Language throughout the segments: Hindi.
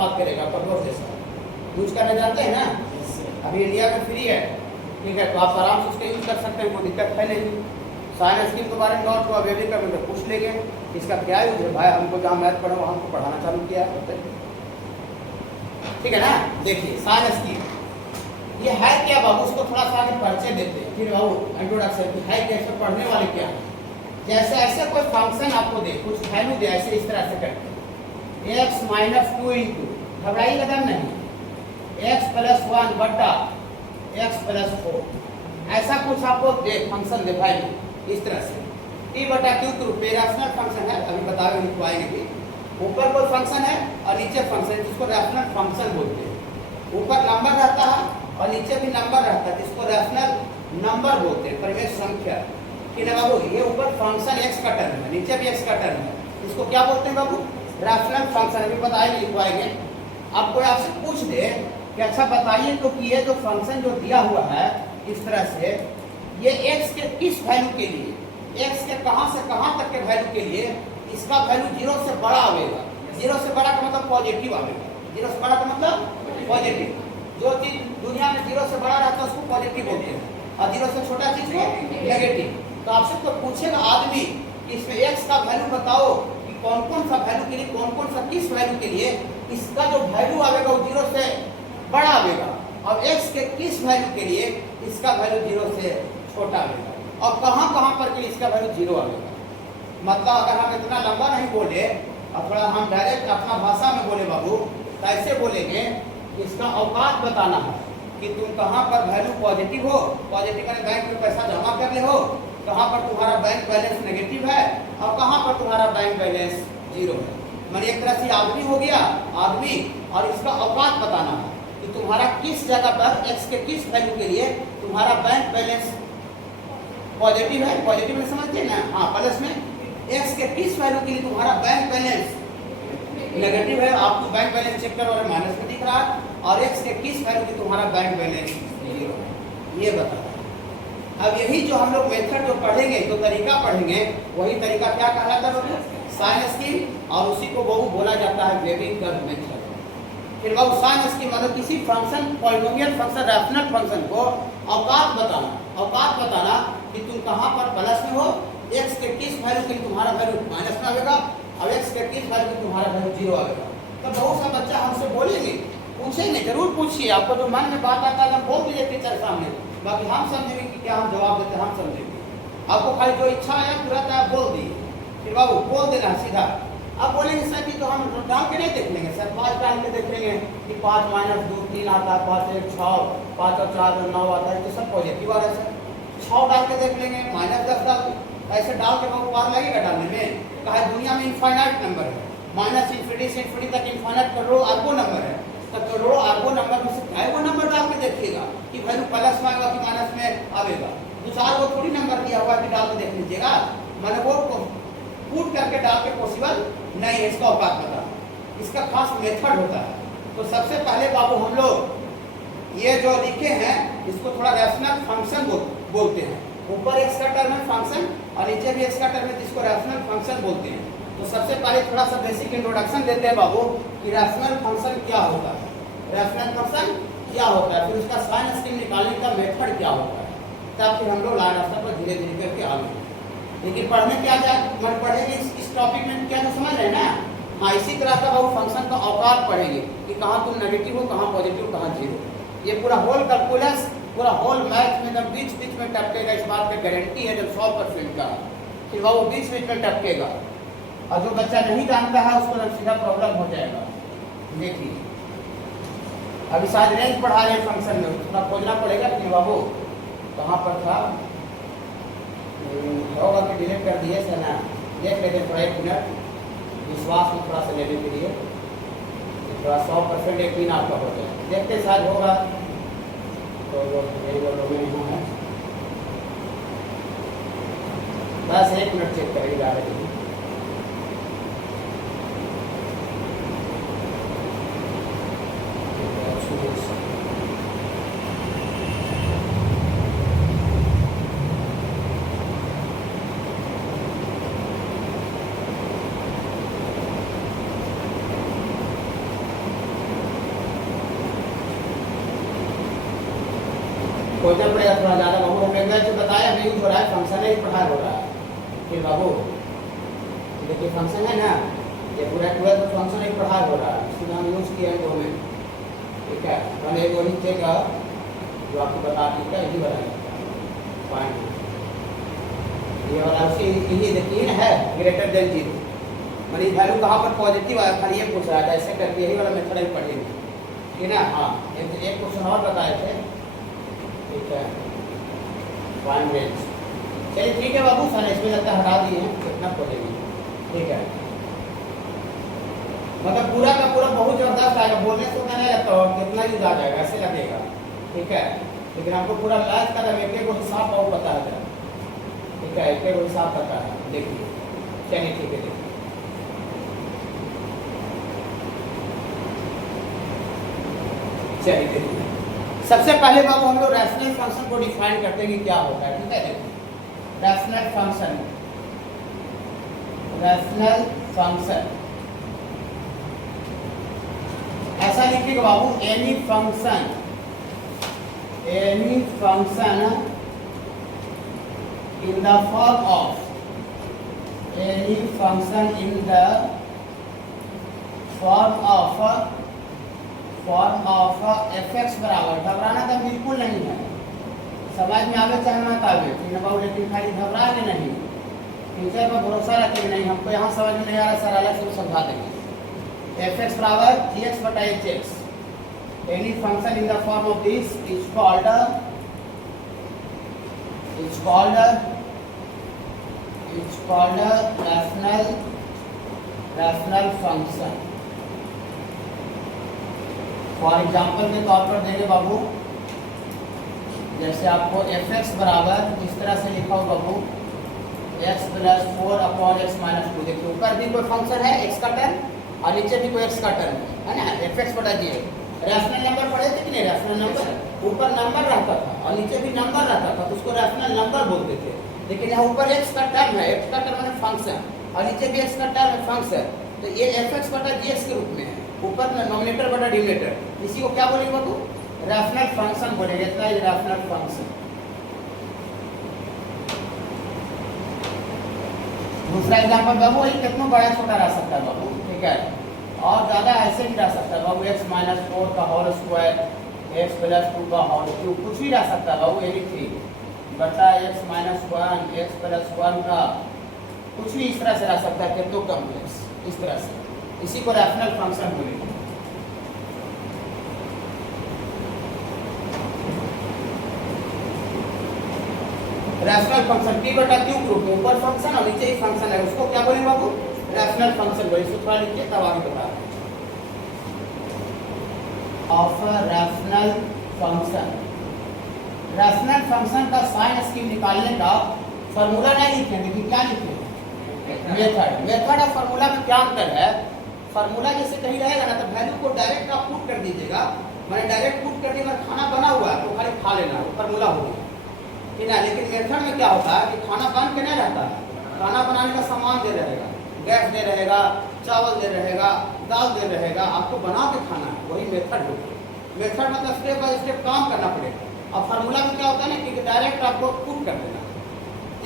बात करेगा कठोर जैसा। यूज करना जानते हैं ना, अभी इंडिया में फ्री है, ठीक है, तो आप आराम से उसका यूज कर सकते हैं, कोई दिक्कत है नहीं। साइन स्कीम के बारे में नोट को अवेली कर तो पूछ लेंगे इसका क्या यूज है। भाई हमको जहाँ मैथ पढ़ा वहाँ हमको पढ़ाना चालू किया है, बताइए, ठीक है ना। देखिए साइन स्कीम ये है क्या बाबू, उसको थोड़ा सा आगे परिचय देते हैं, फिर बाबू इंट्रोडक्शन है कैसे पढ़ने वाले क्या है। जैसे ऐसे कोई फंक्शन आपको दे, कुछ वैल्यू दे, ऐसे इस तरह से करते हैं x माइनस टू इंटू, घबराइएगा तब नहीं, x प्लस वन बटा x प्लस फोर, ऐसा कुछ आपको दे फंक्शन दे वैल्यू इस तरह से t बटा क्यू के रूप में रैशनल फंक्शन है, अभी बताओगे लिखवाएंगे कि ऊपर कोई फंक्शन है और नीचे फंक्शन, जिसको रैशनल फंक्शन बोलते हैं। ऊपर नंबर रहता है और नीचे भी नंबर रहता है, जिसको रैशनल नंबर बोलते हैं, परिमेय संख्या। ठीक है बाबू, ये ऊपर फंक्शन x का टर्म है, नीचे भी x का टर्म है, इसको क्या बोलते हैं बाबू, रैशनल फंक्शन। अभी बताएंगे लिखवाएंगे। अब कोई आपसे पूछ दे कि अच्छा बताइए तो कि ये जो फंक्शन जो दिया हुआ है इस तरह से, ये x के किस वैल्यू के लिए, x के कहां से कहां तक के वैल्यू के लिए इसका वैल्यू 0 से बड़ा आवेगा। 0 से बड़ा का मतलब पॉजिटिव आवेगा, 0 से बड़ा का मतलब पॉजिटिव। जो चीज दुनिया में 0 से बड़ा रहता है उसको पॉजिटिव बोलते हैं, और 0 से छोटा चीज को नेगेटिव। तो आपसे तो पूछेगा आदमी कि इसमें x का वैल्यू बताओ कि कौन कौन सा वैल्यू के लिए, कौन कौन सा किस वैल्यू के लिए इसका जो वैल्यू आवेगा वो 0 से बड़ा आवेगा, और x के किस वैल्यू के लिए इसका वैल्यू 0 से छोटा आवेगा, और कहां कहां पर के इसका वैल्यू 0 आवेगा। मतलब अगर हम इतना लंबा नहीं बोले और थोड़ा हम डायरेक्ट अपना भाषा में बोले बाबू, तो ऐसे बोलेंगे इसका औकात बताना है कि तुम कहाँ पर वैल्यू पॉजिटिव हो, पॉजिटिव मैंने बैंक में पैसा जमा कर ले हो, कहाँ पर तुम्हारा बैंक बैलेंस नेगेटिव है, और कहाँ पर तुम्हारा बैंक बैलेंस 0 है। मैंने एक तरह से आदमी हो गया आदमी, और इसका औकात बताना है कि तुम्हारा किस जगह पर x के किस वैल्यू के लिए तुम्हारा बैंक बैलेंस पॉजिटिव है, पॉजिटिव में समझते हैं ना, हाँ, प्लस में x के किस वैल्यू के लिए तुम्हारा बैंक बैलेंस नेगेटिव है, आपको बैंक बैलेंस चेक करो और माइनस में दिख रहा है, और x के किस वैल्यू की तुम्हारा बैंक बैलेंस 0 है, ये बता। अब यही जो हम लोग मेथड जो पढ़ेंगे, जो तरीका पढ़ेंगे, वही तरीका क्या कहलाता है, साइन स्कीम, और उसी को वो बोला जाता है वेविंग कर्व मेथड। फिर वो साइन स्कीम मतलब किसी function, polynomial function, rational function को औकात बताना, औकात बताना कि तुम कहाँ पर प्लस में हो, x के किस वैल्यू के लिए तुम्हारा वैल्यू माइनस में आएगा, और x के किस वैल्यू के तुम्हारा वैल्यू 0 आएगा। तो बहुत सा बच्चा हमसे बोलेंगे, पूछेंगे, जरूर पूछिए, आपको जो मन में बात आता है हम बोल दीजिए टीचर सामने, बाकी हम समझेंगे कि क्या हम जवाब देते हैं, हम समझेंगे। आपको खाली जो इच्छा है तुरंत आप बोल दिए, फिर बाबू बोल देना सीधा। अब बोलेंगे सर कि तो हम डाल के नहीं देख लेंगे सर, 5 डाल के देख लेंगे कि 5 माइनस 2 3 आता है, 5 1 6, 5 और 4 9 आता है, तो सब पॉजिटिव आ रहा है सर। 6 डाल के देख लेंगे, माइनस 10 डाल के, ऐसे डाल के बाबू पार लगेगा डालने में। कहा दुनिया में इनफाइनाइट नंबर है, माइनस इंफिनिटी से इंफिनिटी तक इनफाइनाइट करोड़ों अरबों नंबर है, तो करोड़ों अरबों नंबर में से क्या वो नंबर डाल के देखिएगा कि वैल्यू प्लस में आएगा कि माइनस में आवेगा। दूसरा वो थोड़ी नंबर दिया हुआ कि डाल के देख लीजिएगा, मैंने वो पुट करके डाल के पॉसिबल नहीं है, इसका औकात बता, इसका खास मेथड होता है। तो सबसे पहले बाबू हम लोग ये जो लिखे हैं इसको थोड़ा रैशनल फंक्शन बोलते हैं। ऊपर x का टर्म है फंक्शन, और नीचे भी x का टर्म है, जिसको रैशनल फंक्शन बोलते हैं। तो सबसे पहले थोड़ा सा बेसिक इंट्रोडक्शन देते हैं बाबू कि रैशनल फंक्शन क्या होता है, रैशनल फंक्शन क्या होता है, फिर उसका साइन स्कीम निकालने का मेथड क्या होता है, तब फिर हम लोग लाइन रास्ता पर धीरे धीरे करके आगे। लेकिन पढ़ने क्या मन पढ़ेंगे इस टॉपिक में, क्या तो समझ रहे हैं ना। हाँ, इसी तरह का बाबू फंक्शन का औकात पढ़ेंगे कि कहाँ तुम नेगेटिव हो, कहाँ पॉजिटिव, कहाँ 0। ये पूरा होल कैलकुलस, पूरा होल मैथ में जब बीच बीच में टपकेगा, इस बात की गारंटी है जब 100% का, फिर वो बीच बीच में टपकेगा, और जो बच्चा नहीं जानता है उसको सीधा प्रॉब्लम हो जाएगा। देखिए अभी शायद रेंज पढ़ा रहे फंक्शन में, थोड़ा खोजना पड़ेगा कि बाबू कहाँ पर था, होगा कि डिलीट कर दिए सर ना, देख लेते थोड़ा 1 मिनट, विश्वास में थोड़ा सा लेने के लिए, थोड़ा 100% एक दिन आपका हो जाए, देखते शायद होगा। तो यही बोलो में यहाँ है, बस 1 मिनट चेक करेगा। खोजना पड़ेगा थोड़ा ज़्यादा बाबू। हमें मैं जो बताया हमें यूज हो रहा है फंक्शन है, पढ़ाई हो रहा है। फिर बाबू देखिए फंक्शन है ना, ये पूरा पूरा तो फंक्शन एक पढ़ाई हो रहा है, इसलिए हम यूज किए हैं दो में। ठीक है, मैंने एक वही चेक जो आपको बता दी था, यही वाला पॉइंट ये वाला उसकी यही देखिए ना है ग्रेटर देन 0, मतलब वैल्यू कहाँ पर पॉजिटिव आया खाली ये पूछ रहा था, ऐसे करके यही वाला मेथड ही पढ़ेंगे। ठीक है ना। हाँ एक क्वेश्चन और बताए थे। ठीक है, पॉइंट रेंज। चलिए ठीक है बाबू, सारे इसमें लगता हटा दिए हैं, कितना खोलेंगे। ठीक है, मतलब पूरा का पूरा बहुत जबरदस्त आएगा, बोलने से उतना नहीं लगता और कितना यूज आ जाएगा ऐसे लगेगा। ठीक है, लेकिन आपको पूरा लाइफ का एक एक हिसाब और पता है। ठीक है, एक एक हिसाब पता है, देखिए। चलिए ठीक है, देखिए चलिए देखिए सबसे पहले बाबू हम लोग रैशनल फंक्शन को डिफाइन करते हैं कि क्या होता है। ठीक है, देखिए रैशनल फंक्शन, रैशनल फंक्शन ऐसा लिखिएगा बाबू, any function in the form of, any function in the form of F X बराबर, घबराना तो बिल्कुल नहीं है, समझ में आवे चाहे मत आवे, लेकिन खाली घबरा के नहीं, फ्यूचर पर भरोसा रखेंगे नहीं। हमको यहाँ समझ में नहीं आ रहा सर, अलग से समझा देंगे। एफ एक्स बराबर जी एक्स बटा H x, any function in the form of this is called rational function. For example के तौर पर देंगे बाबू, जैसे आपको एफ एक्स बराबर इस तरह से लिखा हो बाबू, x plus 4 upon x minus 2। देखिए ऊपर भी कोई फंक्शन है x का टर्म और नीचे भी कोई x का टर्म है ना, एफ एक्स बटा जी। रैशनल नंबर पढ़े थे कि नहीं? रैशनल नंबर ऊपर नंबर रहता था और नीचे भी नंबर रहता था, तो उसको रैशनल नंबर बोलते थे। लेकिन यहाँ ऊपर x का टर्म है, x का टर्म है फंक्शन, और नीचे भी x का टर्म है फंक्शन, तो ये एफ एक्स बटा जी एक्स के रूप में है, ऊपर नॉमिनेटर बटा डिनोमिनेटर। इसी को क्या बोलेंगे बाबू? रैशनल फंक्शन बोलेंगे। इतना ही रैशनल फंक्शन। दूसरा एग्जांपल बाबू, वही कितना बड़ा छोटा रह सकता है बाबू। ठीक है, और ज़्यादा ऐसे भी रह सकता है बाबू, x माइनस 4 का होल स्क्वायर, x प्लस 2 का होल क्यूब, कुछ भी रह सकता है बाबू, एनीथिंग बटा x माइनस 1, x प्लस 1 का कुछ भी इस तरह से रह सकता है, कितना कॉम्प्लेक्स इस तरह से, इसी को रैशनल फंक्शन बोलेंगे। रैशनल फंक्शन p बटा q ग्रुप में ऊपर फंक्शन और नीचे ही फंक्शन है, उसको क्या बोलेंगे बाबू? रैशनल फंक्शन बोलेंगे। इसको थोड़ा लिखिए तब आगे बता रहे हैं। Of rational function, rational function का साइन स्कीम निकालने का फॉर्मूला नहीं लिखेंगे, लेकिन क्या लिखेंगे? मेथड। मेथड और फॉर्मूला में क्या अंतर है? फॉर्मूला जैसे कहीं रहेगा ना, तो वैल्यू को डायरेक्ट आप पुट कर दीजिएगा, मैंने डायरेक्ट पुट कर दिया, खाना बना हुआ है तो खाली खा लेना, वो फॉर्मूला हो गया, ठीक है। लेकिन मेथड में क्या होता है कि खाना बन के नहीं रहता है, खाना बनाने का सामान दे रहेगा, गैस दे रहेगा, चावल दे रहेगा, दाल दे रहेगा, आपको बना के खाना है, वही मेथड होती है। मेथड मतलब स्टेप बाय स्टेप काम करना पड़ेगा। अब फार्मूला में क्या होता है ना कि डायरेक्ट आपको पुट कर देना,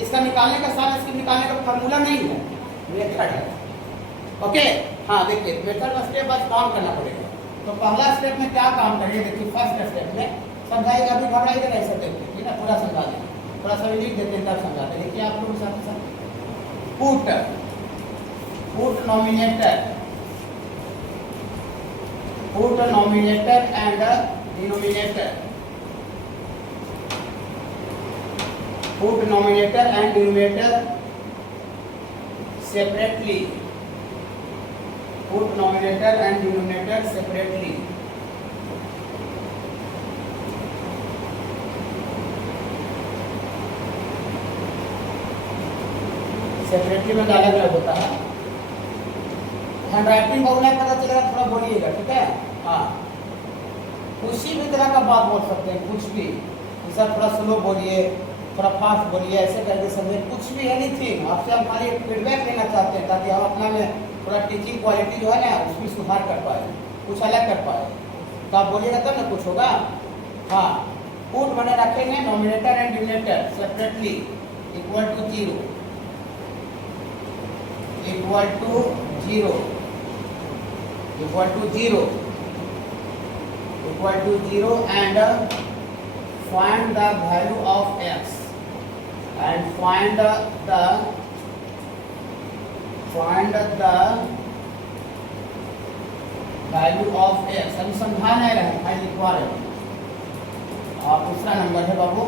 इसका निकालने का सारा, इसके निकालने का फार्मूला नहीं है, मेथड है। ओके, हाँ देखिए मेथड में स्टेप बाय काम करना पड़ेगा। तो पहला स्टेप में क्या काम करिए, देखिए फर्स्ट स्टेप में समझाइएगा, अभी घबराइएगा नहीं सकते, ठीक है, पूरा समझा देंगे, थोड़ा सा लिख देते हैं तब समझाते हैं। देखिए आप लोग साथ put nominator and denominator, put nominator and denominator separately, put nominator and denominator separately. Separately में अलग अलग होता है। हैंड राइटिंग बोलना है, पता चलेगा, थोड़ा बोलिएगा, ठीक है। हाँ, किसी भी तरह का बात बोल सकते हैं, कुछ भी, सर थोड़ा स्लो बोलिए, थोड़ा फास्ट बोलिए, ऐसे करके समझे, कुछ भी एनीथिंग। आपसे हम खाली फीडबैक लेना चाहते हैं ताकि हम अपना में थोड़ा टीचिंग क्वालिटी जो है ना उसमें सुधार कर पाए, कुछ अलग कर पाए। तो आप बोलिएगा तब ना कुछ होगा। हाँ, पुट बने रखेंगे numerator and denominator separately equal to zero equal to 0 equal to 0 equal to 0 and find the value of x and find the value of x अभी समझाना है भाई लिखवा रहे हो और दूसरा नंबर है बाबू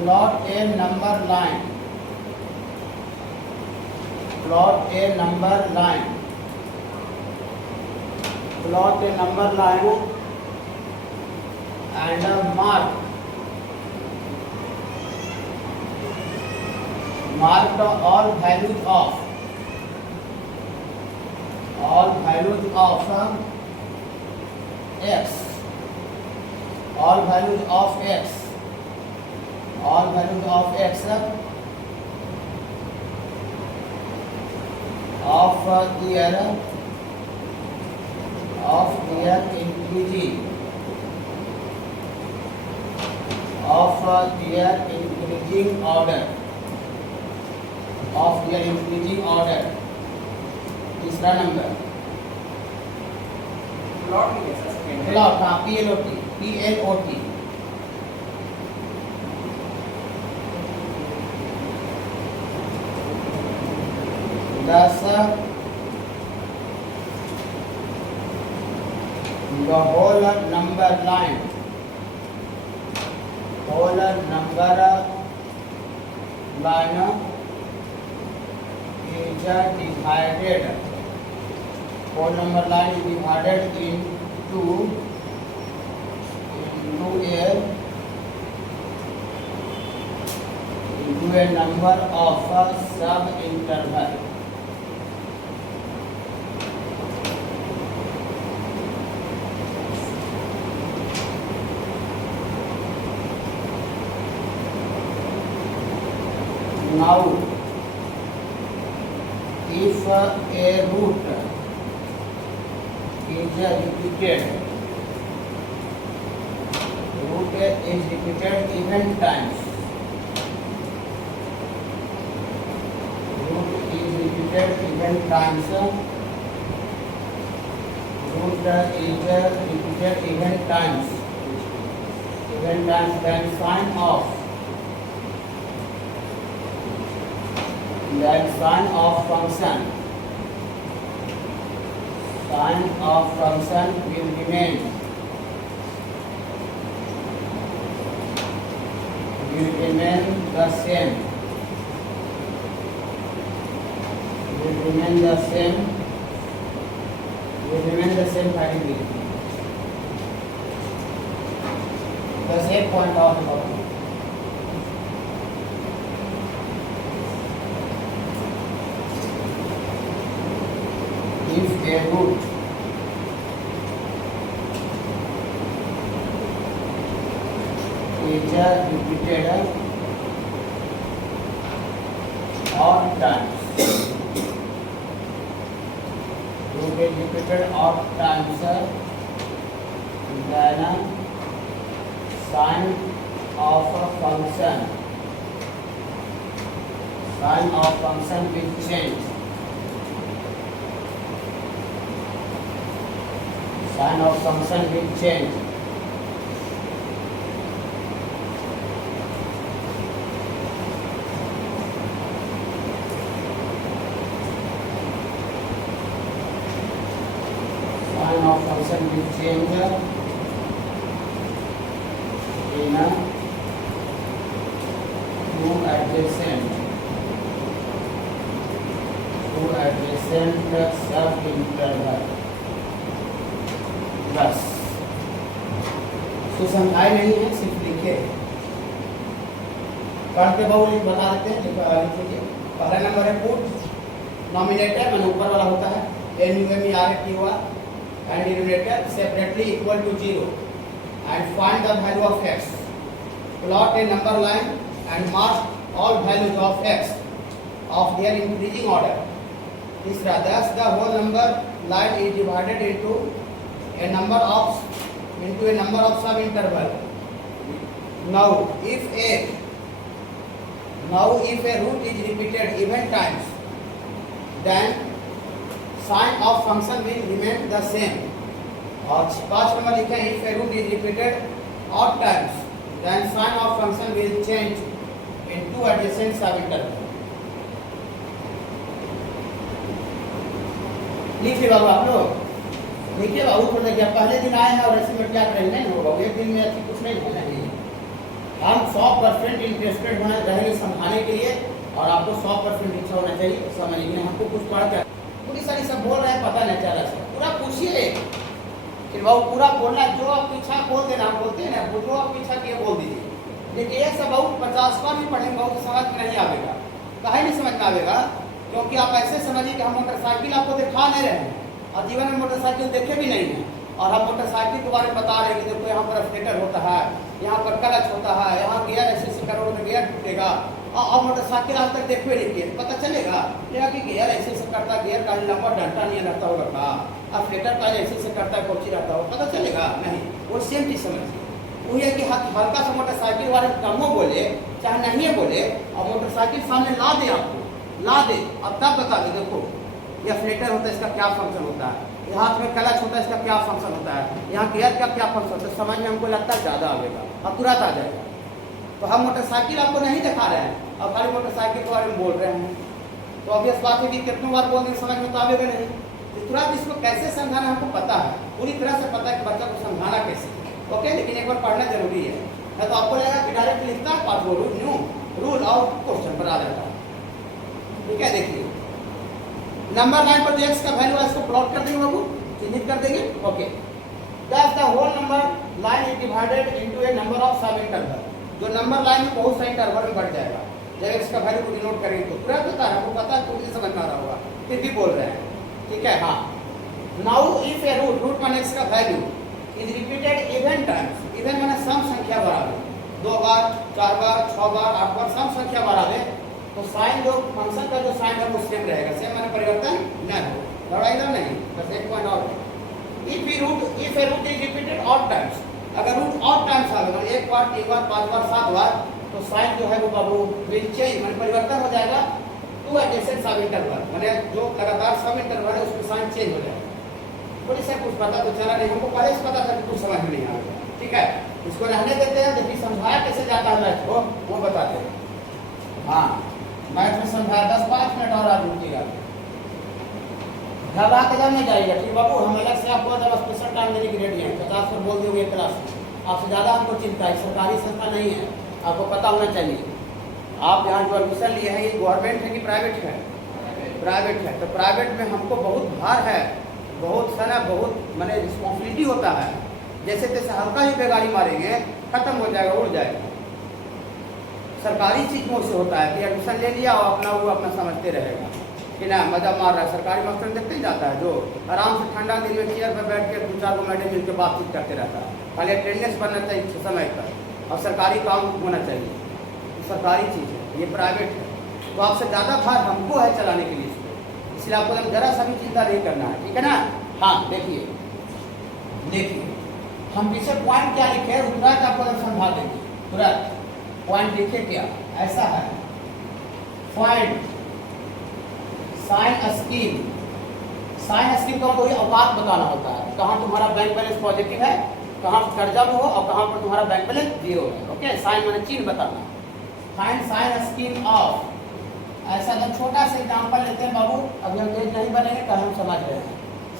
plot a number line plot a number line and mark all values of x all values of x of their increasing order तीसरा नंबर प्लॉट हाँ PLOT thus the whole number line is divided into a number of sub-interval. Now, if a root is repeated even times, then sign of function will remain the same. Category. The same point of the if a root is repeated odd times, then sign of function will change. Sign of function will change. Sign of function will change in two adjacent sub-interval. बस तो समझाए नहीं है, सिर्फ लिखे करते बहुल बता देते हैं। लिखिए पहला नंबर है पुट नॉमिनेटर मैंने ऊपर वाला होता है NUMERATOR and denominator separately equal to 0 and find the value of x. Plot a number line and mark all values of x of their increasing order. तीसरा, thus the whole number line is divided into a number of into a number of sub interval. Now if a root is repeated even times, then sign of function will remain the same. और 5 नंबर लिखे हैं, if a root is repeated odd times, then sign of function will change in two adjacent sub interval. लिखिए बाबू, आप लोग लिखिए बाबू, थोड़ा देखिए पहले दिन आए हैं और ऐसे में क्या करेंगे नहीं होगा, एक दिन में ऐसी कुछ नहीं होना है। हम 100% इंटरेस्टेड होने रहेंगे समझाने के लिए, और आपको 100% इच्छा होना चाहिए समझने। हमको कुछ पढ़ कर पूरी सारी सब बोल रहे हैं, पता नहीं चल रहा है, पूरा पूछिए फिर बाबू, पूरा बोलना है, जो आपकी इच्छा बोल देना, बोलते हैं ना, वो जो आपकी इच्छा की बोल दीजिए। लेकिन ये सब बाबू 50वां भी पढ़ेंगे बाबू तो समझ में नहीं आएगा। काहे नहीं समझ में आएगा? क्योंकि आप ऐसे समझिए कि हम मोटरसाइकिल आपको दिखा नहीं रहे हैं, और जीवन में मोटरसाइकिल देखे भी नहीं है, और हम मोटरसाइकिल के बारे में बता रहे हैं कि देखो यहाँ पर स्टेटर होता है, यहाँ पर क्लच होता है, यहाँ गियर ऐसे करोगे तो गियर टूटेगा, और मोटरसाइकिल आज तक देखते नहीं, पता चलेगा कि गियर ऐसे करता है, गियर का लंबा डंटा नहीं रहता होगा का, और स्टेटर का ऐसे करता है, कोची रहता होगा, पता चलेगा नहीं। वो सेम चीज समझिए, वही है कि हल्का सा मोटरसाइकिल वाले कमो बोले चाहे नहीं बोले, और मोटरसाइकिल सामने ला दे, आपको ला दे, अब तब बता दे देखो ये फ्लेटर होता है, इसका क्या फंक्शन होता है, हाथ में क्लच होता है, इसका क्या फंक्शन होता है, यहाँ गियर का क्या फंक्शन होता है, समझ में हमको लगता है ज़्यादा आएगा और तुरंत आ जाएगा। तो हम मोटरसाइकिल आपको नहीं दिखा रहे हैं, और खाली मोटरसाइकिल के बारे में बोल रहे हैं, तो ऑब्वियस बात है कि कितनों बार बोल देंगे समझ में तो आएगा नहीं। तो तुरंत इसको कैसे समझाना हमको पता है, पूरी तरह से पता है कि बच्चा को समझाना कैसे, ओके। लेकिन एक बार पढ़ना जरूरी है, तो आपको लगेगा कि डायरेक्ट लिखता है पाँच रूल और क्वेश्चन पर आ जाता है, ठीक है। देखिए नंबर लाइन पर जो एक्स का वैल्यू है इसको प्लॉट कर देंगे बाबू, चिन्हित कर देंगे, okay. That's the whole number line is divided into a number of sub interval. जो नंबर लाइन में बहुत सारे इंटरवल में बढ़ जाएगा, जब एक्स का वैल्यू को डिनोट करेंगे तो पूरा पता है, आपको पता है, कुछ समझ में आ रहा होगा, फिर भी बोल रहे हैं, ठीक है। हाँ, नाउ इफ ए रूट माने एक्स का value is repeated even times, even माने सम संख्या बराबर, 2 बार 4 बार 6 बार 8 बार सम संख्या बराबर, तो साइन जो फंक्शन का जो साइन है वो सेम रहेगा, सेम माने परिवर्तन न हो, लड़ाई नहीं, बस एक पॉइंट और। If a root is repeated odd times, अगर रूट ऑड टाइम्स आवे मतलब 1 बार 3 बार 5 बार 7 बार, तो साइन जो है वो बाबू विल चेंज माने परिवर्तन हो जाएगा, टू एडजेसेंट सब इंटरवल माने जो लगातार सब इंटरवल है उसमें साइन चेंज हो जाएगा। थोड़ी सा कुछ पता तो चला नहीं, हमको पहले से पता था कि कुछ समझ में नहीं आ रहा, ठीक है। इसको रहने देते हैं, देखिए समझाया कैसे जाता है मैथ को वो बताते हैं। हाँ, मैथ में समझाया 10-5 मिनट और आप रुकिएगा, घबरा के जब नहीं जाइएगा, ठीक बाबू। हम अलग से आपको जब स्पेशल टाइम देने की रेडी है, 50 मिनट बोल दोगे क्लास में, आपसे ज़्यादा हमको चिंता है, सरकारी संस्था नहीं है, आपको पता होना चाहिए। आप यहाँ जो एडमिशन लिए हैं ये गवर्नमेंट है कि प्राइवेट है? प्राइवेट है, तो प्राइवेट में हमको बहुत भार है, बहुत सारा बहुत मैंने रिस्पॉन्सिबिलिटी होता है, जैसे तैसे हल्का ही बेगारी मारेंगे खत्म हो जाएगा, उड़ जाएगा। सरकारी चीज में उससे होता है कि एडमिशन ले लिया और अपना वो अपना समझते रहेगा कि ना मजा मार रहा है। सरकारी मास्टर देखते ही जाता है जो आराम से ठंडा दिन में चेयर पर बैठ के 2-4 को मैडम मिलकर बातचीत करते रहता है, खाली अटेंडेंस बनना चाहिए समय पर, और सरकारी काम होना चाहिए, तो सरकारी चीज़ है, ये प्राइवेट है, तो आपसे ज़्यादा भार हमको है चलाने के लिए इसको, इसलिए आपको जरा सा भी चिंता नहीं करना है, ठीक है ना। हाँ देखिए हम पीछे पॉइंट क्या लिखे तुरंत आपको समझा देंगे, तुरंत पॉइंट लिखे क्या ऐसा है, फाइंड साइन स्कीम का कोई औकात बताना होता है, कहाँ तुम्हारा बैंक बैलेंस पॉजिटिव है, कहाँ कर्जा में हो और कहाँ पर तुम्हारा बैंक बैलेंस 0 है, ओके। साइन मैंने चिन्ह बताना, फाइंड साइन स्कीम ऑफ, ऐसा जब छोटा सा एग्जाम्पल लेते हैं बाबू, अभी हम तेज नहीं बनेंगे तो हम समझ रहे हैं,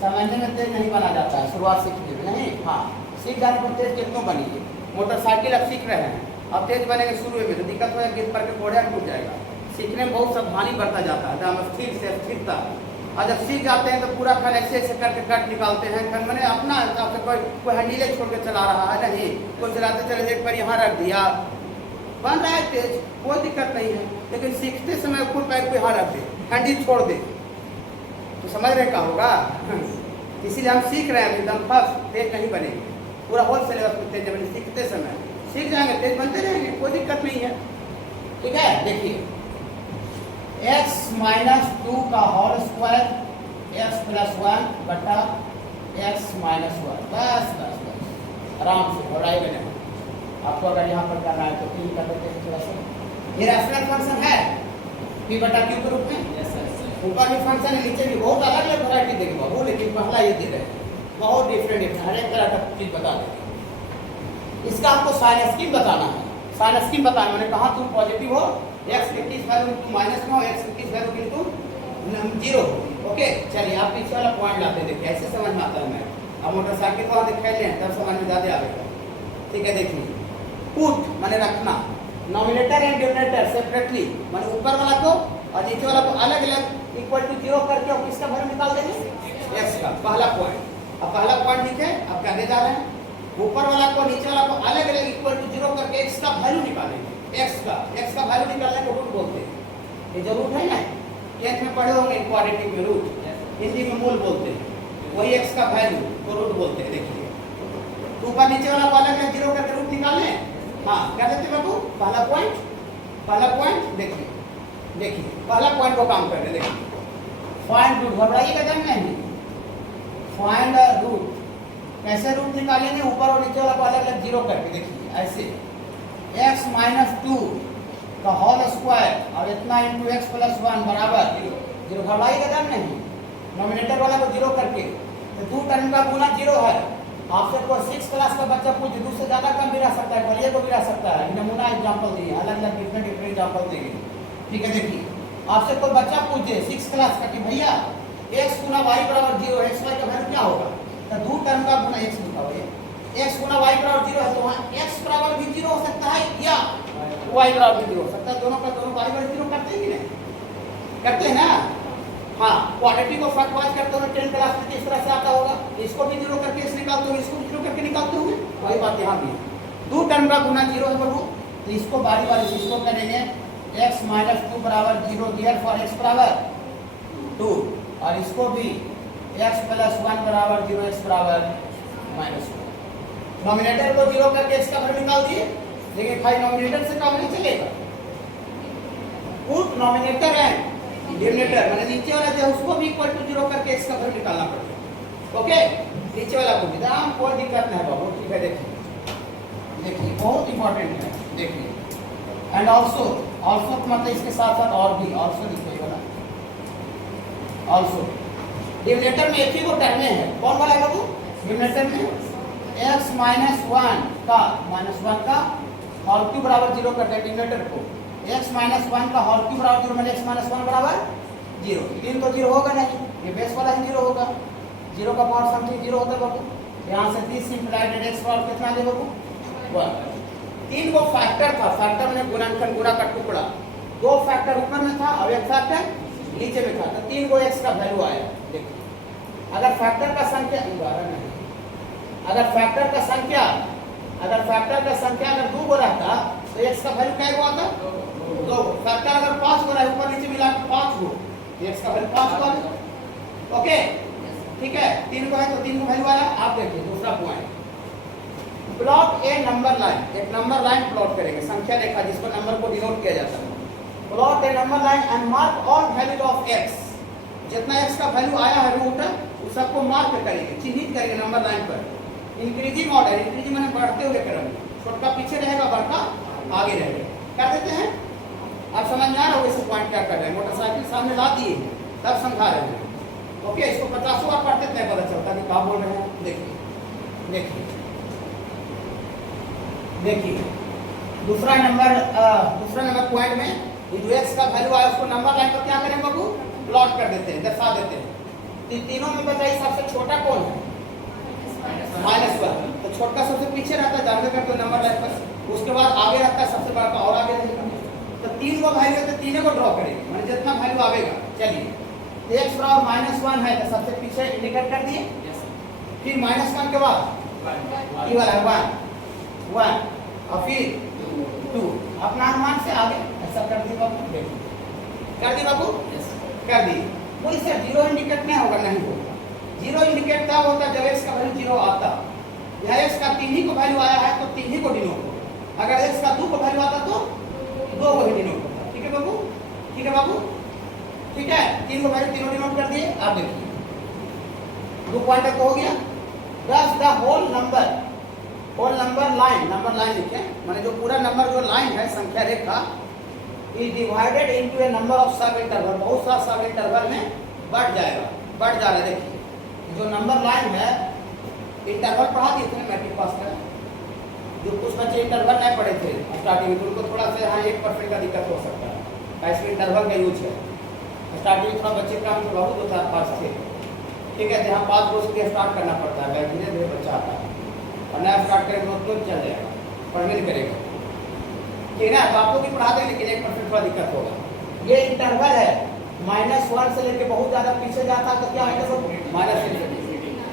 समझने में तेज नहीं बना जाता है, शुरुआत सीखने में नहीं, हाँ सीख जाने पर तेज कितनों बनिए। मोटरसाइकिल अब सीख रहे हैं, अब तेज बनेंगे शुरू में तो दिक्कत हो, गिर पर के कोढ़िया टूट जाएगा। सीखने में बहुत सावधानी बरता जाता है, एकदम स्थिर से स्थिरता, और जब सीख जाते हैं तो पूरा खन ऐसे करके कट निकालते हैं, खन मैंने अपना हिसाब से कोई हैंडीले छोड़ के चला रहा है नहीं, कोई चलाते चले एक पर यहाँ रख दिया, बन रहा है तेज, कोई दिक्कत नहीं है, लेकिन सीखते समय खुद पैर को यहाँ रख दे, हैंडल छोड़ दे, तो समझ रहे का होगा। इसीलिए हम सीख रहे हैं, एकदम फर्स्ट तेज नहीं बनेंगे, पूरा होल सिलेबस में तेज बने, सीखते समय सीख जाएंगे, तेज बनते रहेंगे, कोई दिक्कत नहीं है, ठीक है। देखिए x - 2 का होल स्क्वायर x + 1 बटा x माइनस 1, बस बस बस आराम से घबराएगा नहीं। आपको अगर यहाँ पर करना है तो फिल कर देते हैं थोड़ा सा। ये रैशनल फंक्शन है p बटा q के रूप में। ऊपर भी फंक्शन है, नीचे भी बहुत अलग अलग वैरायटी देंगे बाबू, लेकिन पहला ये दे रहे हैं बहुत डिफरेंट हर एक तरह का चीज बता देंगे। इसका आपको साइन स्कीम बताना है। साइन स्कीम बताना मैंने कहा तुम पॉजिटिव हो, x की किस वैल्यू तुम माइनस में हो, x की किस वैल्यू की तुम जीरो। ओके चलिए आप पीछे वाला पॉइंट लाते देखिए, ऐसे समझ में आता है। मैं अब मोटरसाइकिल को दिखा लें तब समझ में ज्यादा आएगा। ठीक है देखिए, पुट माने रखना, नॉमिनेटर एंड डिनोमिनेटर सेपरेटली माने ऊपर वाला को और नीचे वाला को अलग अलग इक्वल टू जीरो करके और किसका वैल्यू निकाल देंगे x का। पहला पॉइंट, अब पहला पॉइंट लिखे, अब क्या दे जा रहे हैं, ऊपर वाला को नीचे वाला को अलग अलग इक्वल टू जीरो करके x का वैल्यू निकालेंगे। x का वैल्यू निकालने को रूट बोलते हैं। ये जरूर है ना, 10th में पढ़े होंगे क्वाड्रेटिक में रूट, हिंदी में मूल बोलते हैं, वही x का वैल्यू को रूट बोलते हैं। देखिए तो ऊपर नीचे वाला को अलग अलग जीरो करके रूट निकालने। हाँ क्या देते बाबू, पहला पॉइंट देखिए पहला पॉइंट को काम करने देखिए, फाइंड रूट, घबराइएगा जब नहीं, फाइंड रूट। कैसे रूट निकालेंगे, ऊपर और नीचे वाला को अलग अलग जीरो करके। देखिए ऐसे x माइनस 2 का होल स्क्वायर और इतना इंटू एक्स प्लस 1 बराबर जीरो। घबराइएगा जब नहीं, नॉमिनेटर वाला को जीरो करके, तो 2 टर्म का गुना जीरो है। आपसे कोई 6 क्लास का बच्चा पूछ 2 से ज़्यादा कम भी रह सकता है, बलिए को भी रह सकता है। नमूना एग्जाम्पल दिए, अलग अलग डिफरेंट एग्जाम्पल देंगे। ठीक है देखिए, आपसे कोई बच्चा पूछे 6 क्लास का कि भैया x गुना y बराबर 0 है, x y का वैल्यू क्या होगा, तो 2 टर्म का गुना x लिखा हुआ है, x गुना y बराबर 0 है तो वहाँ x बराबर भी 0 हो सकता है या y बराबर भी 0 हो सकता है। दोनों का दोनों y बराबर 0 करते हैं कि नहीं करते हैं ना। हाँ क्वाड्रेटिक को फैक्टराइज करते हुए 10 क्लास में किस तरह से आता होगा, इसको भी 0 करके इस निकालते हुए, इसको भी 0 करके निकालते हुए, वही बात यहाँ भी। 2 टर्म का गुना 0 है बाबू, तो इसको बारी बारी से इसको करेंगे x माइनस 2 बराबर 0 दियर फॉर x बराबर 2, और इसको भी x प्लस 1 बराबर 0 x बराबर माइनस 1। नॉमिनेटर को 0 करके x का वैल्यू निकाल दिए, लेकिन खाली नॉमिनेटर से काम नहीं चलेगा। पुट नॉमिनेटर एंड डिनोमिनेटर माने नीचे वाला जो है उसको भी इक्वल टू 0 करके x का वैल्यू निकालना पड़ेगा। ओके नीचे वाला को भी दाम कोई दिक्कत नहीं है बाबू। ठीक है देखिए बहुत इंपॉर्टेंट है देखिए। एंड ऑल्सो मतलब इसके साथ साथ और भी ऑल्सो लिखिएगा ना, ऑल्सो डिनोमिनेटर में एक ही वो टर्म है, कौन वाला है बाबू, डिनोमिनेटर में x माइनस 1 का होल क्यूब बराबर 0 करते हैं डिनोमिनेटर को। x माइनस 1 का होल क्यूब बराबर 0 मतलब x माइनस 1 बराबर 0। 3 तो 0 होगा नहीं, ये बेस वाला ही 0 होगा, 0 का पावर समथिंग 0 होता है बाबू। यहाँ से 30 सिंप्लाइड x पावर कितना दे बाबू 1। 3 को फैक्टर था, फैक्टर में गुणनखंड गुणा का टुकड़ा, 2 फैक्टर ऊपर में था और 1 फैक्टर नीचे में था, तो 3 को x का वैल्यू आया। देखिए अगर फैक्टर का संख्या अगर फैक्टर का संख्या अगर 2 को रहता तो x का वैल्यू क्या आता, 2। फैक्टर अगर 5 को रहा है ऊपर नीचे मिला 5 को, x का वैल्यू 5 को आया। ओके ठीक है, 3 को है तो 3 को वैल्यू आया। आप देखिए दूसरा पॉइंट, प्लॉट ए नंबर लाइन, एक नंबर लाइन प्लॉट करेंगे, संख्या रेखा जिसको नंबर को डिनोट किया जाता है। Plot A number line and mark all value of x, जितना x का वैल्यू आया है रूट उस सबको मार्क करेंगे, चिन्हित करेंगे नंबर लाइन पर। इंक्रीजिंग ऑर्डर, इंक्रीजिंग माने बढ़ते हुए क्रम, छोटा पीछे रहेगा बढ़ता आगे रहेगा, कर देते हैं। आप समझ में आ रहा होगा इस पॉइंट क्या कर रहे हैं, मोटरसाइकिल सामने ला दिए तब समझा रहे हैं। ओके इसको 50 बार पढ़ते थे पता चलता कि क्या बोल रहे हैं। देखिए दूसरा नंबर पॉइंट में ये जो x का वैल्यू आया उसको नंबर लाइन पर क्या करें बाबू, प्लॉट कर देते हैं, दर्शा देते हैं। तीनों में बताइए सबसे छोटा कौन है, -1, तो छोटा सबसे पीछे रहता है जानवे करते नंबर लाइन पर, उसके बाद आगे रहता है सबसे बड़ा और आगे रहेगा। तो 3 को वैल्यू है तो 3 को ड्रॉ करेंगे, माने जितना वैल्यू आएगा। चलिए x बराबर -1 है तो सबसे पीछे इंडिकेट कर दिए, फिर -1 के बाद ये वाला 1 और फिर 2, अपना अनुमान से आगे ऐसा कर दिए बाबू, कर दिए बाबू, कर दिए। कोई सर 0 इंडिकेट नहीं होगा, नहीं होगा। 0 इंडिकेट तब होता जब x का वैल्यू 0 आता, यह x का 3 ही को वैल्यू आया है तो 3 ही को डिनोट होगा। अगर x का 2 को वैल्यू आता तो 2 को ही डिनोट होगा। ठीक है बाबू, ठीक है 3 को वैल्यू तीनों डिनोट कर दिए। आप देखिए 2 पॉइंट तक हो गया। दस द होल नंबर लाइन लिखे, माने जो पूरा नंबर जो लाइन है संख्या रेखा is divided into a number of sub interval, बहुत सारा सब इंटरवल में बढ़ जा रहा है। देखिए जो नंबर लाइन है, इंटरवल पढ़ा दिए थे मैट्रिक पास का, जो कुछ बच्चे इंटरवल नहीं पढ़े थे स्टार्टिंग में, उनको थोड़ा सा यहाँ 1% का दिक्कत हो सकता है, इसमें इंटरवल का यूज है। स्टार्टिंग में थोड़ा बच्चे का हमको बहुत होता है पास थे, ठीक है, यहाँ 5 रोज के स्टार्ट करना पड़ता है, धीरे धीरे बच्चा आता है, और नया स्टार्ट करेंगे तो चल जाएगा, पढ़ने नहीं करेगा, ठीक है। तो आपको भी पढ़ा दें, लेकिन 1% थोड़ा दिक्कत होगा। ये इंटरवल है, -1 से लेके बहुत ज़्यादा पीछे जाता है तो क्या होगा, -1।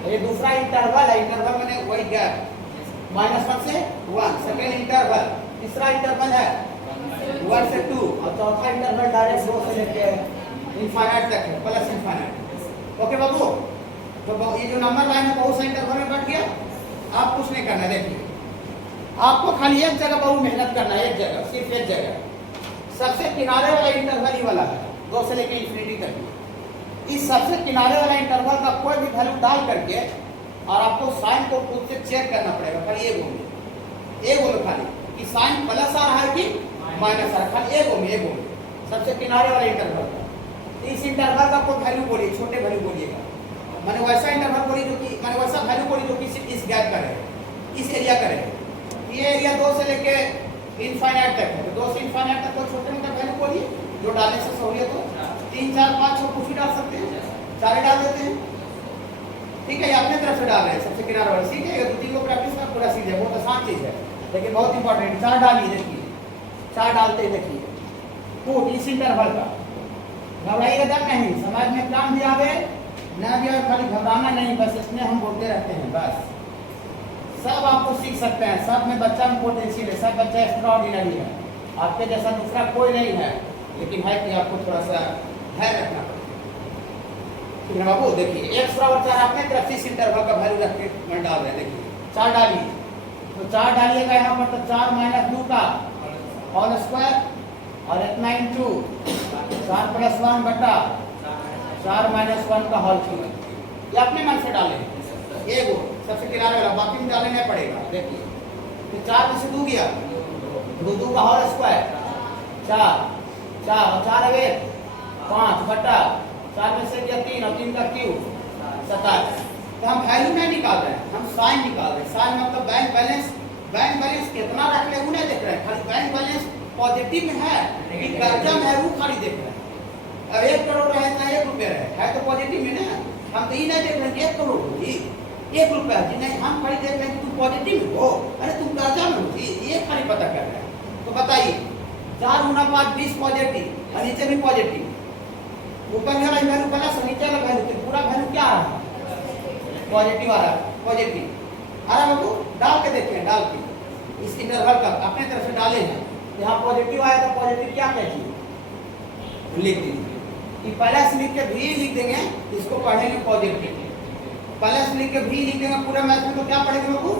ये दूसरा इंटरवल है, इंटरवल मैंने वही गैप, -1 से 1। सेकेंड इंटरवल, तीसरा इंटरवल है 1 से 2, और चौथा इंटरवल डायरेक्ट 2 से लेके इनफाइनाइट तक है, प्लस इनफाइनाइट। ओके बाबू, तो ये जो नंबर लाइन है बहुत सा इंटरवल में बढ़ गया। आप कुछ नहीं करना, देखिए आपको खाली एक जगह बहुत मेहनत करना है, एक जगह, सिर्फ एक जगह। सबसे किनारे वाला इंटरवल ही वाला है, 2 से लेकर इंफिनिटी तक। इस सबसे किनारे वाला इंटरवल का कोई भी वैल्यू डाल करके और आपको साइन को खुद से चेक करना पड़ेगा, खाली एक में खाली कि साइन प्लस आ रहा है कि माइनस आ रहा है, खाली एक में सबसे किनारे वाला इंटरवल का। इस इंटरवल का कोई वैल्यू बोलिए, छोटे वैल्यू बोलिएगा, मैंने वैसा इंटरवल बोली जो कि मैंने वैसा वैल्यू बोली जो कि सिर्फ इस गैप का रहे, इस एरिया का रहे। ये एरिया 2 से लेके इनफाइनाइट तक है, तो 2 से इनफाइनाइट तक कोई छोटे मोटा वैल्यू बोलिए जो डालने से सहूलियत हो। 3, 4, 5, 6 कुछ भी डाल सकते हैं, 4 डाल देते हैं, ठीक है। ये अपने तरफ से डाल रहे हैं, सबसे किनारे वाला सीख है, 2-3 को प्रैक्टिस का पूरा सीख है, बहुत आसान चीज़ है, लेकिन बहुत इंपॉर्टेंट। 4 डालिए, देखिए 4 डालते हैं, देखिए पुट इस इंटरवल का। घबराइएगा दम नहीं, समाज में काम दिया है ना दिया, खाली घबराना नहीं, बस इसमें हम बोलते रहते हैं, बस सब आपको सीख सकते हैं, सब में बच्चा में पोटेंशियल है, सब बच्चा एक्स्ट्राऑर्डिनरी है, आपके जैसा दूसरा कोई नहीं है, लेकिन है कि आपको थोड़ा सा धैर्य रखना पड़ेगा, ठीक है बाबू। देखिए x बराबर 4 अपने तरफ से इस इंटरवल का वैल्यू रख के मैं डाल रहे हैं, देखिए 4 डालिए, तो 4 डालिएगा यहाँ पर, तो 4 - 2 का होल स्क्वायर और इतना इंटू 4 + 1 बटा 4 - 1 का होल स्क्वायर। ये अपने मन से डालें, एक सबसे किनारे वाला, बाकी में डालना नहीं पड़ेगा। देखिए तो 4 में से 2 गया, 2 का होल स्क्वायर 4 और 4 अगे 5 बटा 4 में से गया 3 और 3 का क्यूब 27। तो हम वैल्यू नहीं निकाल रहे हैं, हम साइन निकाल रहे हैं। साइन मतलब बैंक बैलेंस कितना रख ले वो नहीं देख रहे हैं, खाली बैंक बैलेंस पॉजिटिव में है कि कर्जा में है वो खाली देख रहे हैं। अब 1 करोड़ रहे तो 1 रुपया है तो पॉजिटिव में ना, हम तो ये नहीं देख रहे हैं 1 करोड़ हो जी 1 रुपया जी, नहीं हम खाली देख रहे हैं कि तुम पॉजिटिव में हो, अरे तुम कर्जा में हो जी, ये खाली पता कर रहे हैं। तो बताइए 4 × 5 20 पॉजिटिव और नीचे भी पॉजिटिव, ऊपर वाला वैल्यू प्लस नीचे वाला वैल्यू, पूरा वैल्यू क्या आ रहा है, पॉजिटिव आ रहा है, पॉजिटिव आ रहा है। डाल के देखते हैं, डाल के इस इंटरवल का अपने तरफ से डाले हैं, यहाँ पॉजिटिव आया तो पॉजिटिव क्या कहती लिख दीजिए कि प्लस लिख के भी लिख देंगे, इसको पढ़ेंगे पॉजिटिव, प्लस लिख के भी लिख देंगे पूरा मैथ में, तो क्या पढ़ेंगे बाबू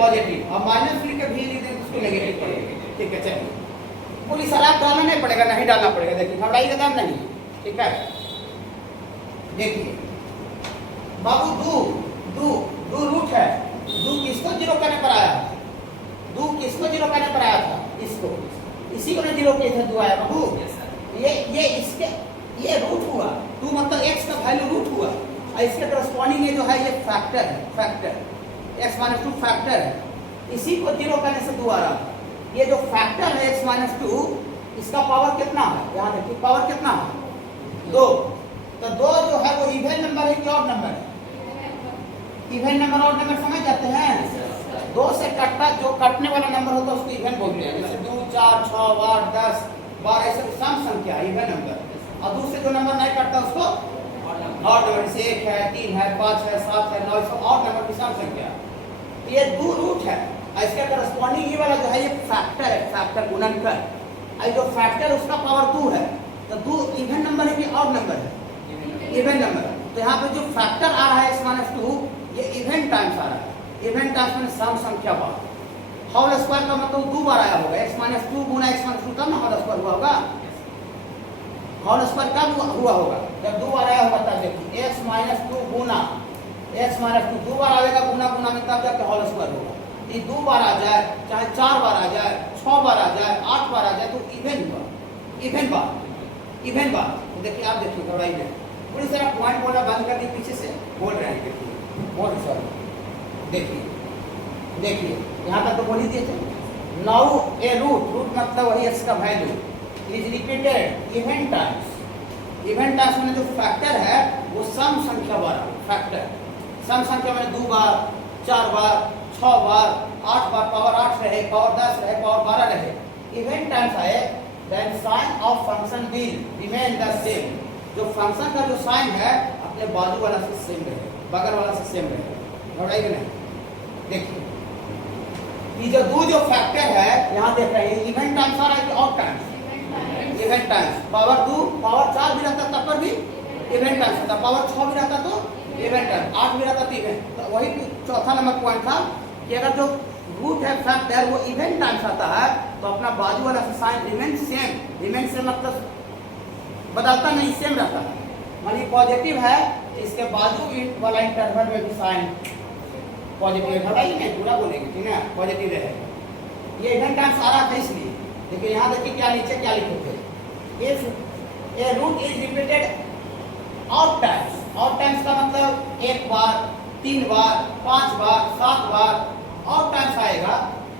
पॉजिटिव, और माइनस लिख के भी लिख देंगे उसको नेगेटिव पढ़ेंगे, ठीक है। चलिए पूरी सलाह डालना नहीं पड़ेगा, नहीं डालना पड़ेगा, देखिए घबराई का दाम नहीं, ठीक है। देखिए बाबू दो रूट है, 2 किसको 0 करने पर आया, 2 किसको 0 करने पर आया था, इसको, इसी को 0 किए थे 2 आया बाबू, ये इसके ये रूट हुआ, 2 मतलब x का वैल्यू रूट हुआ, और इसके करस्पॉन्डिंग ये जो है ये फैक्टर है, फैक्टर x - 2 फैक्टर है, इसी को 0 करने से 2 आ रहा है। ये जो फैक्टर है x - 2 इसका पावर कितना है, यहाँ देखिए पावर कितना है 2, तो 2 जो है वो इवन नंबर है कि ऑड नंबर है, इवन नंबर ऑड नंबर समझ जाते हैं। 2 से कटता जो कटने वाला नंबर होता है उसको इवन बोलते हैं, जैसे 2 4 6 8 10 12 ऐसे सम संख्या इवन नंबर, और दूसरे जो नंबर नहीं कटता उसको ऑड नंबर, जैसे 1 है 3 है 5 है 7 है 9 सब ऑड नंबर की सम संख्या। ये 2 रूट है, इसके करस्पॉन्डिंग ये वाला जो है ये फैक्टर है, फैक्टर गुणनफल, और जो फैक्टर उसका पावर 2 है, तो 2 इवन नंबर है कि ऑड नंबर है, इवन नंबर। तो यहाँ पे जो फैक्टर आ रहा है x - 2 ये इवन टाइम्स आ रहा है, इवन टाइम्स में सम संख्या बार, होल स्क्वायर का मतलब 2 बार आया होगा, x - 2 गुना x - 2 तब ना होल स्क्वायर हुआ होगा, होल स्क्वायर कब हुआ होगा जब 2 बार आया होगा, तब देखिए x - 2 गुना एक्स माइनस 2 दो बार आएगा, गुना गुना में तब जाके होल स्क्वायर होगा। ये दो बार आ जाए, चाहे 4 बार आ जाए, 6 बार आ जाए, 8 बार आ जाए, तो इवन हुआ, इवन बार, इवन बार। तो देखिए आप देखिए घबराई नहीं, पूरी तरह पॉइंट बोलना बंद कर दिए, पीछे से बोल रहे हैं। देखिए बोल सॉरी, देखिए देखिए यहाँ तक तो बोल ही दिए थे। नाउ ए रूट, रूट मतलब वही एक्स का value is repeated even times. Even times में जो फैक्टर है वो सम संख्या वाला फैक्टर, सम संख्या में 2 बार, 4 बार, 6 बार, 8 बार, पावर 8 रहे, पावर 10 रहे, पावर 12 रहे, इवन टाइम्स आए, then sign of function will remain the same. जो फंक्शन का जो साइन है अपने बाजू वाला से सेम रहे, बगल वाला से सेम रहे। घबराइए नहीं, देखिए ये जो दो जो फैक्टर है यहाँ देख रहे हैं, इवन टाइम्स आ रहा है कि odd times? Even times. Power 2, power 4 भी रहता तब पर भी इवन टाइम्स होता, पावर 6 भी रहता तो इवन टाइम्स, 8 भी रहता तो इवन। तो वही चौथा नंबर पॉइंट था कि अगर जो रूट है फैक्टर वो इवन टाइम्स आता है तो अपना बाजू वाला से sign remain same. Remain same मतलब बदलता नहीं, सेम रहता है। मानिए पॉजिटिव है इसके बाजू वाला इंटरवल में भी साइन पॉजिटिव है। घबराइए नहीं, पूरा बोलेंगे ठीक है, पॉजिटिव रहेगा। ये इवन टाइम्स आ रहा था इसलिए। लेकिन यहाँ देखिए क्या नीचे क्या लिखे थे, if a root is repeated odd times. Odd times का मतलब 1 बार, 3 बार, 5 बार, 7 बार ऑड टाइम्स आएगा,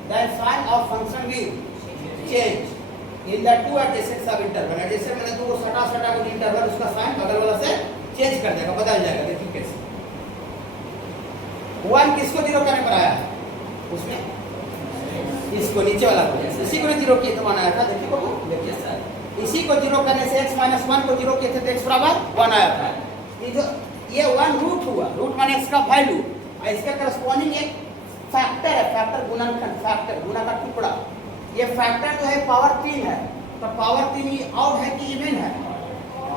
then sign of function will change in the two adjacent sub interval. Adjacent मैंने दो सटा सटा को इंटरवल उसका साइन बगल वाला से चेंज कर देगा, बदल जाएगा। देखिए कैसे 1 किसको 0 करने पर आया है, उसमें इसको नीचे वाला को, इसी को 0 किए तो 1 आया था। देखिए बाबू, देखिए सर, इसी को 0 करने से x माइनस 1 को 0 किए थे तो x बराबर 1 आया था। ये जो ये 1 रूट हुआ, रूट माने x का वैल्यू, और इसका करस्पॉन्डिंग एक फैक्टर है, फैक्टर गुणनखंड, फैक्टर गुना का टुकड़ा। ये फैक्टर जो है पावर 3 है, तो पावर 3 ये ऑड है कि इवन है?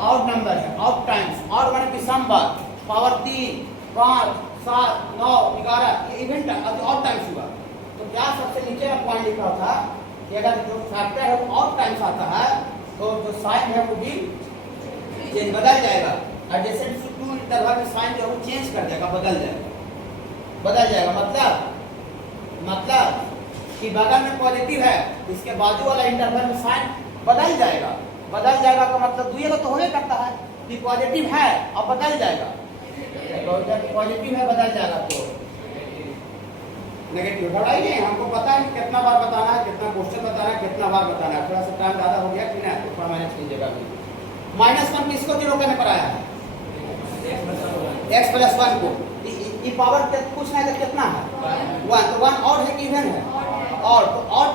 ऑड नंबर है, ऑड टाइम्स। ऑड माने कि सम बार, पावर 3, 5, 7, 9, 11 ये इवन ऑड टाइम्स हुआ। तो क्या सबसे नीचे का पॉइंट लिखा था कि अगर जो फैक्टर है वो ऑड टाइम्स आता है तो जो साइन है वो भी चेंज बदल जाएगा। एडजेसेंट टू इंटरवल में साइन जो है वो चेंज कर देगा, बदल जाएगा, बदल जाएगा। मतलब कि बगल में पॉजिटिव है, इसके बाजू वाला इंटरवल में साइन बदल जाएगा। बदल जाएगा का मतलब दुइये तो होने करता है कि पॉजिटिव है और बदल जाएगा, पॉजिटिव है बदल जाएगा तो नेगेटिव। घबराइए, हमको पता है कि कितना बार बताना है, कितना क्वेश्चन बताना है, कितना बार बताना है। थोड़ा सा टाइम ज़्यादा हो गया कि ना, तो थोड़ा मैनेज कीजिएगा। -1 किसको 0 करने पर आया है? x प्लस 1 को। ये पावर कुछ नहीं तो कितना है? 1। तो 1 ऑड है कि इवन है? ऑड। तो ऑड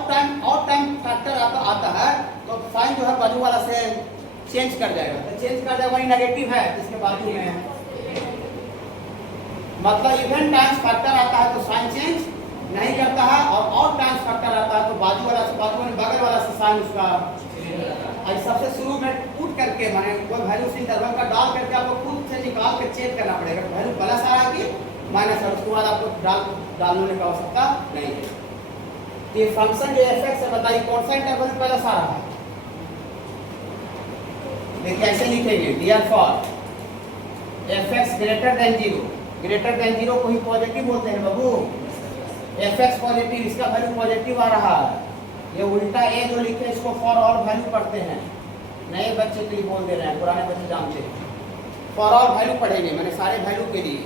टाइम फैक्टर आता है तो साइन जो है बाजू वाला से चेंज कर जाएगा। तो चेंज कर जाएगा, वही नेगेटिव है इसके बाजू में है। मतलब इवन टाइम्स फैक्टर आता है तो साइन चेंज नहीं करता है, और ऑड टाइम्स फैक्टर आता है तो बाजू वाला से बगल वाला से साइन उसका। सबसे शुरू में पुट करके माने कोई वैल्यू से इंटरवल का डाल करके आपको खुद से निकाल के चेक करना पड़ेगा वैल्यू प्लस आ रहा है कि माइनस है, उसके बाद आपको डालने की आवश्यकता नहीं है। तो ये फंक्शन जो f(x) है, बताइए कौन सा इंटरवल में प्लस आ रहा है? देखिए ऐसे लिखेंगे, dear for f(x) greater than 0, greater than 0 को ही पॉजिटिव बोलते हैं बाबू। f(x) पॉजिटिव, इसका वैल्यू पॉजिटिव आ रहा है। ये उल्टा ए जो लिखे इसको फॉर ऑल वैल्यू पढ़ते हैं, नए बच्चे के लिए बोल दे रहे हैं, पुराने बच्चे जानते हैं। फॉर ऑल वैल्यू पढ़ेंगे, मैंने सारे वैल्यू के लिए।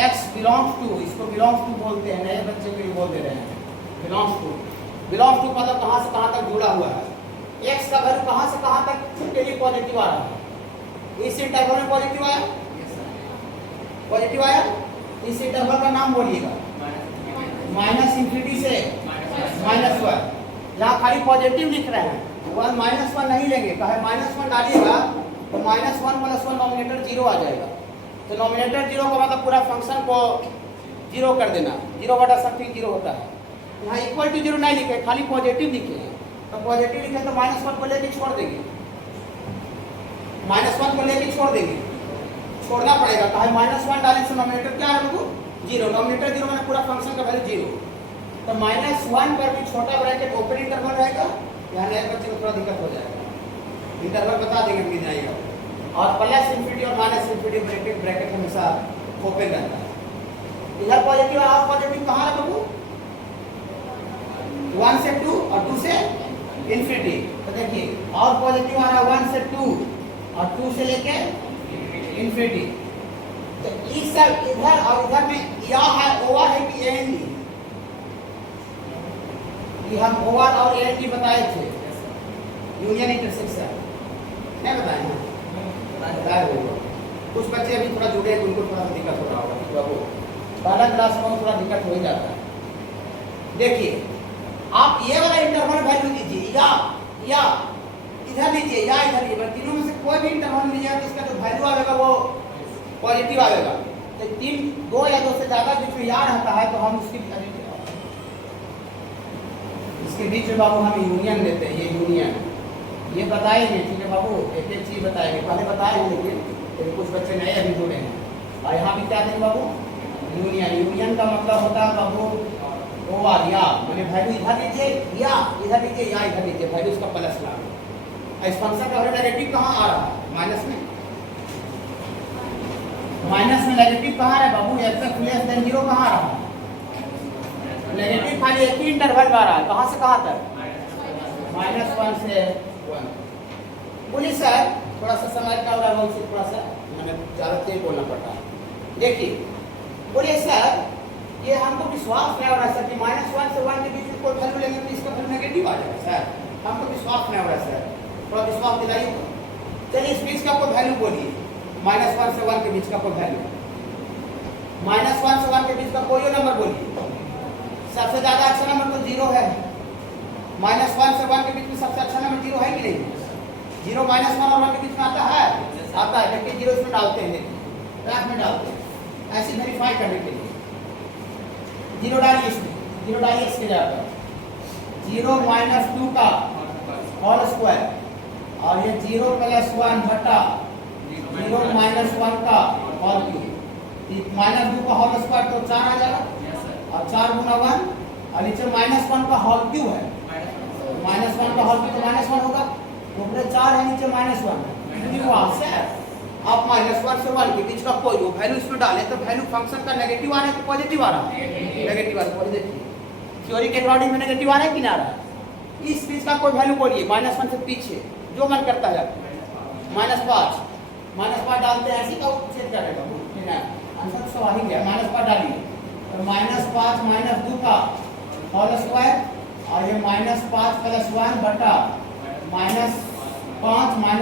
x बिलोंग्स टू, इसको बिलोंग्स टू बोलते हैं, नए बच्चे के लिए बोल दे रहे हैं। बिलोंग्स टू, बिलोंग्स टू मतलब कहाँ से कहाँ तक जुड़ा हुआ है। x का वैल्यू कहाँ से कहाँ तक के लिए पॉजिटिव आ रहा है? इस इंटरवल में पॉजिटिव आया, पॉजिटिव आया। इस इंटरवल का नाम बोलिएगा, -∞ से -1। यहाँ खाली पॉजिटिव लिख रहे हैं, 1 -1 नहीं लेंगे, कहे -1 डालिएगा तो -1 + 1 नॉमिनेटर 0 आ जाएगा। तो नॉमिनेटर 0 का मतलब पूरा फंक्शन को 0 कर देना, 0/समथिंग 0 होता है। यहाँ इक्वल टू 0 नहीं लिखे, खाली पॉजिटिव लिखे हैं। तो पॉजिटिव लिखे तो -1 को लेके छोड़ देंगे, -1 को लेके छोड़ देंगे, छोड़ना पड़ेगा। कहे -1 डालने से नॉमिनेटर क्या है? 0। नॉमिनेटर 0 मैंने पूरा फंक्शन का वैल्यू 0। तो -1 पर भी छोटा ब्रैकेट ओपन इंटरवल रहेगा। यहाँ नए बच्चे को थोड़ा दिक्कत हो जाएगा, इंटरवल बता देंगे मिल जाएगा। और +∞ और -∞ ब्रैकेट हमेशा ओपन रहता है। इधर पॉजिटिव और पॉजिटिव कहाँ है बाबू? 1 से 2 और 2 से इन्फिनिटी। तो देखिए और पॉजिटिव आ रहा है 1 से 2 और 2 से लेके इन्फिनिटी। तो इस सब इधर और इधर में या है ओवर है कि एएनडी? ये हम ओवर और एएनडी बताए थे, यूनियन इंटरसेक्शन नहीं बताए हैं? बताए होगा। कुछ बच्चे अभी थोड़ा जुड़े हैं, उनको थोड़ा दिक्कत हो रहा होगा, तो वो पहला क्लास में थोड़ा दिक्कत हो ही जाता है। देखिए आप ये वाला इंटरवल वैल्यू लीजिए, या इधर लीजिए या इधर लीजिए, तीनों में से कोई भी इंटरवल लीजिएगा तो इसका जो वैल्यू आएगा वो पॉजिटिव आएगा। तो 2 या 2 से ज़्यादा बीच में या रहता है तो हम इसके बीच में बाबू हम यूनियन लेते हैं। ये यूनियन ये बताएंगे, ठीक है बाबू, एक एक चीज़ बताएंगे, पहले बताए हैं लेकिन कुछ बच्चे नए अभी जुड़े हैं। और यहाँ भी क्या देंगे बाबू? यूनियन का मतलब होता है बाबू ओवर या, मैंने वैल्यू इधर लीजिए या इधर लीजिए या इधर लीजिए, वैल्यू इसका प्लस ला। इस फंक्शन का नेगेटिव कहाँ आ रहा है? माइनस में। माइनस में नेगेटिव कहाँ है बाबू? एक्स लेस देन 0 कहाँ आ रहा है? नेगेटिव खाली एक ही इंटरवल में आ रहा है, कहाँ से कहाँ तक? -1 से 1। बोलिए सर थोड़ा सा समय का होगा, उसे थोड़ा सा मैंने ज़्यादा तेज बोलना पड़ता है। देखिए बोलिए सर ये हमको विश्वास नहीं हो रहा सर कि -1 से 1 के बीच में कोई वैल्यू लेंगे तो इसका वैल्यू नेगेटिव आ जाएगा सर, हमको विश्वास नहीं हो रहा सर, थोड़ा विश्वास दिलाइए। चलिए इस बीच का कोई वैल्यू बोलिए, -1 से 1 के बीच का कोई वैल्यू, -1 से 1 के बीच का कोई नंबर बोलिए। सबसे ज़्यादा अच्छा नंबर तो 0 है। -1 से 1 के बीच में सबसे अच्छा नंबर 0 है कि नहीं? 0 -1 और 1 के बीच में आता है, आता है। देखिए 0 इसमें डालते हैं, देखिए ट्रैक में डालते हैं ऐसे वेरीफाई करने के लिए। 0 डालिए इसमें, 0 डालिए इसके जगह 0 - 2 का होल स्क्वायर और ये 0 + 1 बटा 0 - 1 का होल क्यूब। -2 का होल स्क्वायर तो 4 आ जाएगा और 4 × 1 और नीचे -1 का होल क्यूब है, -1 का होल क्यूब तो -1 होगा, ऊपर 4 है नीचे -1। वहाँ से आप -1 से 1 के बीच का कोई वो वैल्यू इसमें डाले तो वैल्यू फंक्शन का नेगेटिव आ रहा है कि पॉजिटिव आ रहा है? नेगेटिव आ रहा है। देखिए थ्योरी के अकॉर्डिंग में नेगेटिव आ रहा है कि नहीं आ रहा है? इस बीच का कोई वैल्यू बोलिए, -1 से पीछे जो मन करता है। -5 डालते हैं, ऐसे का चेक करेगा आंसर तो आ ही गया। -5 डालिए और -5 - 2 का होल स्क्वायर और ये -5 + 1 बटा -5